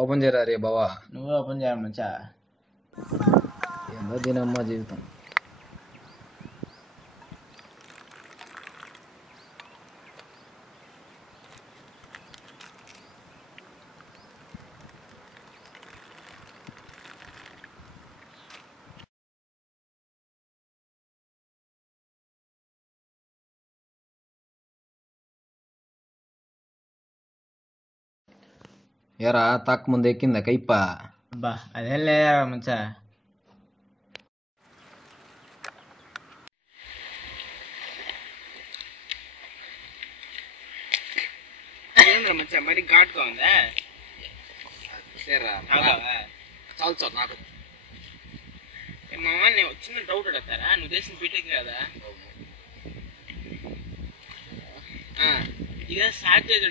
Open చేయరా రే బావా. నువ్వు ఓపెన్ చేయాలి మంచా. ఏందో దీనమ్మ జీవితం. ఎరా తాక్ ముందు ఎక్కిందా కైప్ప? అబ్బా అదేం లేదా మంచా. ఏంద్రా మంచా మరి ఘాట్గా ఉందా? చాలు చాలు నాకు. మా నేను చిన్న డౌట్ అడుగుతారా? నువ్వు చేసిన బీటెక్ కదా, ఇదే satellite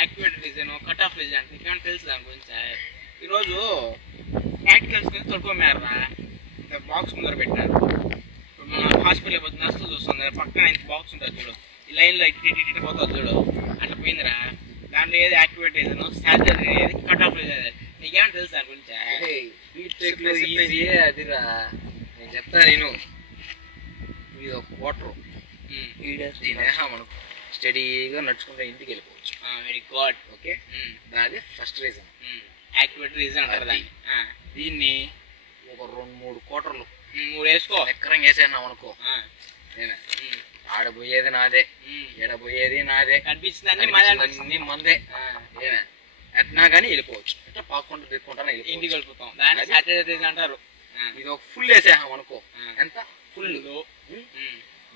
activator design cut off design నీకేమైనా తెలుసు దాని గురించి? ఈరోజు ప్రాక్టికల్స్ కింద తొడుకోమారా బాక్స్ ముందర పెట్టినారు. మన హాస్పిటల్ పోతే నర్సులు చూస్తుంది పక్కన ఇంత బాక్స్ ఉంటుంది చూడు, ఈ లైన్లో ఇటు పోతుంది చూడు, అట్లా పోయిందిరా. దాంట్లో ఏది యాక్టివేట్ డిజైన్ సాటిలైట్ ఏది కట్ ఆఫ్ డిజైన్ నీకేమైనా తెలుసు దాని గురించి? అదిరా నేను చెప్తా. నేను ఇది ఒక క్వార్టర్ మనకు స్టడీగా నడుచుకుంటే ఇంటికి వెళ్ళిపోవచ్చు. Very good. ఓకే, దాది ఫస్ట్ రీజన్. యాక్టివేట్ రీజన్ అంటారు దాన్ని. దీన్ని ఒక 2-3 క్వార్టర్లు 3 వేసుకో, ఎక్కరం వేసేనాం అనుకో, ఆడబోయేది నాదే, ఎడబోయేది నాదే, కనిపించింది మందే. ఎట్నా కానీ వెళ్ళిపోవచ్చు, ఎట్లా పాక్కుంటూ తిరుగుకుంటా ఇంటికి వెళ్ళిపోతాం. దాన్ని సాటిలైట్ రీజన్ అంటారు. ఇది ఒక ఫుల్ వేసేసాం అనుకో, ఎంత ఫుల్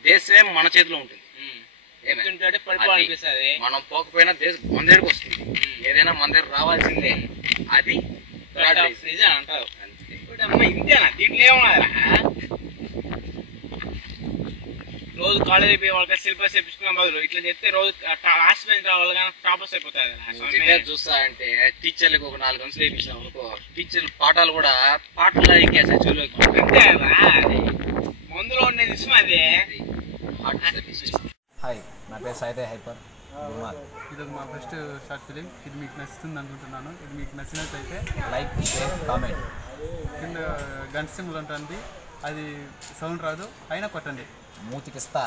దేశం మన చేతిలో ఉంటుంది. మనం పోకపోయినా దేశం మన దగ్గరకు వస్తుంది, ఏదైనా మన దగ్గర రావాల్సిందే. అది రీజన్ అంటారు. ఇంతేనా? దీంట్లో ఏమన్నారా? రోజు కాలేజ్ అయిపోయి వాళ్ళకి సిలబస్ తెప్పించుకున్న బదులు ఇట్లా చెప్తే రోజు లాస్ట్ బెంచ్ రావాలి కానీ టాపర్స్ అయిపోతాయి. చూస్తా అంటే టీచర్లకు ఒక 4 గంటలు వేయించినాం అనుకో, టీచర్లు పాఠాలు కూడా పాటలు ఎక్కేసా చెవులోకి. అంతే కదా, మందులో ఉండేది ఇష్టం అదే. హాయ్, నా పేరు సాయితే హైపర్. ఇది మా ఫస్ట్ షార్ట్ ఫిలిం. ఇది మీకు నచ్చుతుంది అనుకుంటున్నాను. ఇది మీకు నచ్చినట్లయితే లైక్, షేర్, కామెంట్. కింద గంట సింబల్ ఉంటుంది, అది సౌండ్ రాదు అయినా కొట్టండి. మూతికిస్తా.